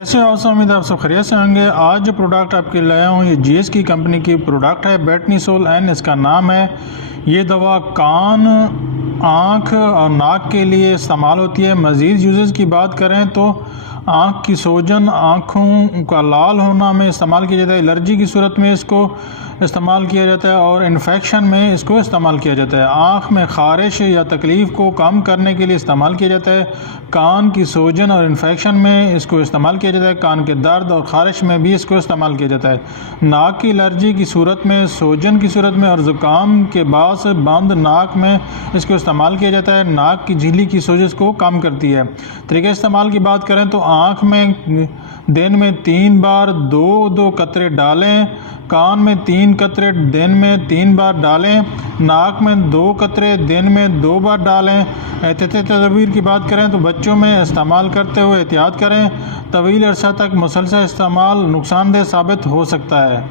ऐसे आपसे उम्मीद है आप सब खैरियत से होंगे। आज जो प्रोडक्ट आपके लाया हूँ ये जीएस की कंपनी की प्रोडक्ट है, बेटनीसोल एन इसका नाम है। ये दवा कान, आँख और नाक के लिए इस्तेमाल होती है। मज़ीद यूजेस की बात करें तो आँख की सोजन, आँखों का लाल होना में इस्तेमाल किया जाता है। एलर्जी की सूरत में इसको इस्तेमाल किया जाता है और इन्फेक्शन में इसको इस्तेमाल किया जाता है। आँख में ख़ारिश या तकलीफ़ को कम करने के लिए इस्तेमाल किया जाता है। कान की सोजन और इन्फेक्शन में इसको इस्तेमाल किया जाता है। कान के दर्द और ख़ारिश में भी इसको इस्तेमाल किया जाता है। नाक की एलर्जी की सूरत में, सोजन की सूरत में और ज़ुकाम के बाद बंद नाक में इसको इस्तेमाल किया जाता है। नाक की झिल्ली की सोजश को कम करती है। तरीके इस्तेमाल की बात करें तो आँख में दिन में 3 बार 2-2 कतरे डालें। कान में 3 कतरे दिन में 3 बार डालें। नाक में 2 कतरे दिन में 2 बार डालें। एहतियाती तदबीर की बात करें तो बच्चों में इस्तेमाल करते हुए एहतियात करें। तवील अरसा तक मुसलसल इस्तेमाल नुकसानदेह साबित हो सकता है।